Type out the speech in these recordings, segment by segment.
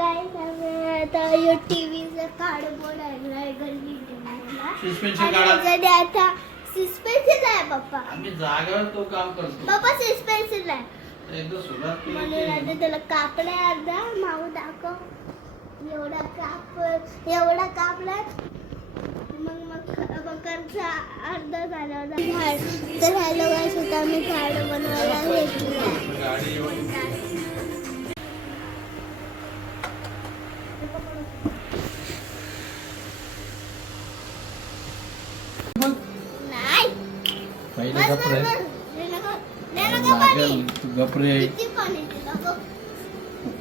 Guys आता टीव्हीचा cardboard आणलाय सस्पेन्शन काढा. आता सस्पेन्शन आहे पप्पा. आम्ही जागेवर तो काम करतो. पप्पा सस्पेन्शन आहे. एकदा सुरुवात केली म्हणून आता त्याला कापलाय अर्धा. माऊ दाखव. एवढा कापलाय. मग कर्जा अर्धा झाला. तर हॅलो गाइस आता मी कार्ड बनवायला घेतला. पहिले गपरे गपरे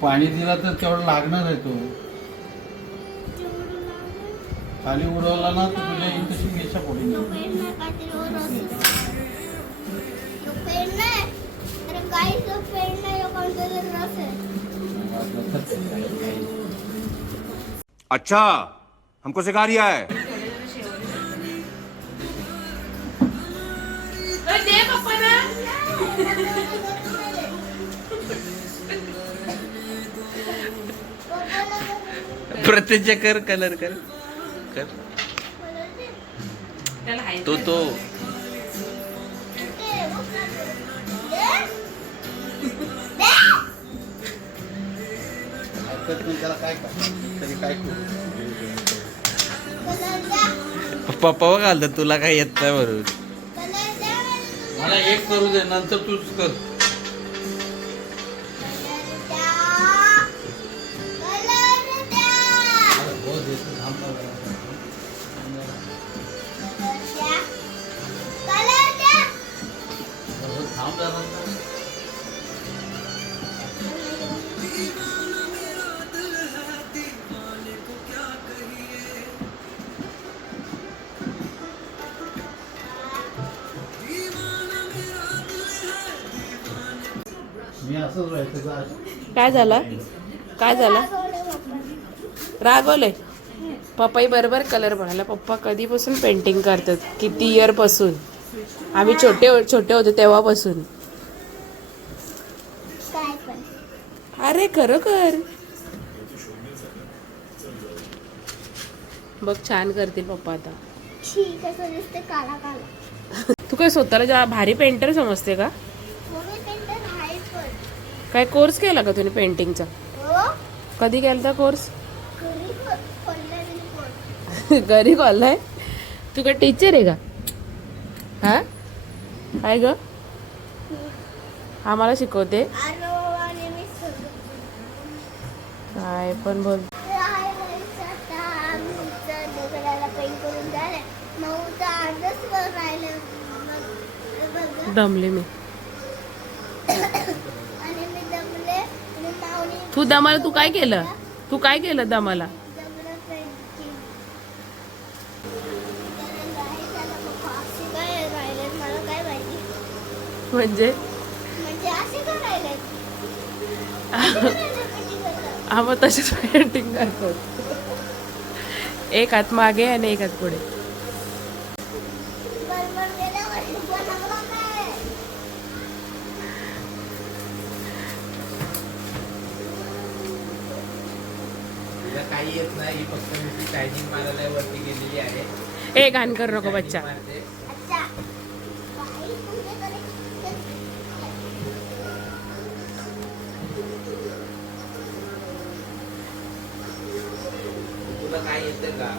पाणी दिला तर तेवढं लागणार आहे. तो खाली उडवला ना तर तुझ्या इथे तशी मेषा पडून अच्छा हमको सिखा रिया है. प्रत्यक्ष कर कलर कर कर तो त्याला काय तरी काय करू. पप्पा घालतात तुला काय येत नाही बरोबर. मला एक करू दे नंतर तूच कर. मी असंच राहायचं. काय झालं रागवलंय. पप्पाही बरोबर कलर बनायला. पप्पा कधीपासून पेंटिंग करतात, किती इयर पासून. आम्ही छोटे होतो तेव्हापासून. अरे खरोखर बघ छान करतील पप्पा आता. ठीक आहे. दिसते काला काला. तू काय स्वतःला भारी पेंटर समजते का? काय कोर्स केला का तुम्ही पेंटिंगचा? कधी केला कोर्स? घरी कॉललाय. तू काय टीचर आहे का? हा काय ग आम्हाला शिकवते काय पण बोल. दमले मी. तू दमाला तू काय केलं दमाला? म्हणजे आम्ही तशीच पेंटिंग करतो. एक हात मागे आणि एक हात पुढे. काही येत नाही. फक्त मी टायमिंग मारायला वरती गेलेली आहे. ए घाण कर नको बच्चा. तुला काय येतं का?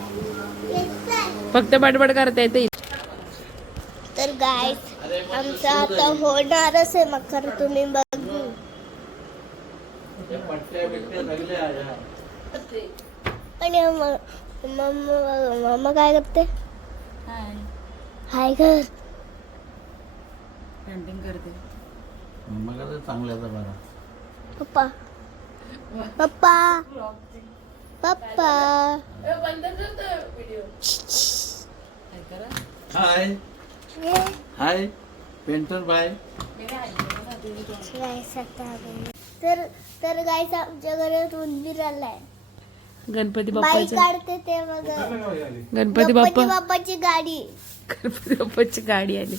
फक्त बडबड करता येते. तर गाइस आमचं आता होणारच आहे मकर. तुम्ही बघू. पट्ट्या बिट्ट्या सगळे आहे. आणि मम्मा काय करते? हाय कर. पेंटिंग करते. मग आता चांगल्याचा बरा. पप्पा हाय हाय पेंटर बाय. तर गाइस आमच्या घरात उंदीर आलाय. गणपती बाई बाप्पाची काढते ते बघ. गणपती बाप्पाची गाडी. गणपती बाप्पाची गाडी आली.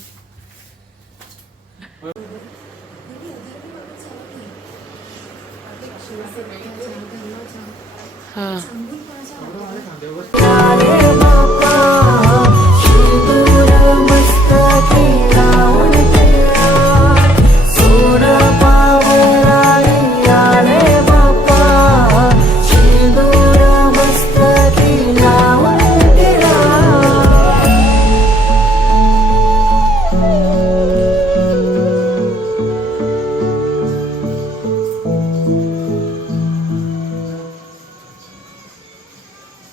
हा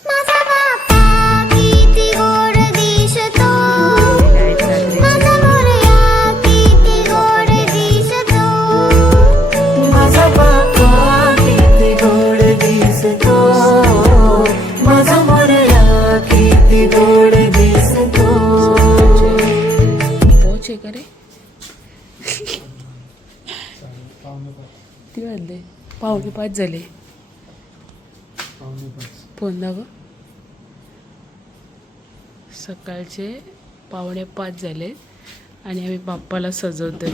माझा बाप्पा किती गोड दिसतो, माझा मोरया किती गोड दिसतो, माझा बाप्पा किती गोड दिसतो, माझा मोरया किती गोड दिसतो. पोच आहे का रे किती वाजले 4:45 झाले फोन दाखव सकाळचे 4:45 झाले आणि आम्ही बाप्पाला सजवतोय.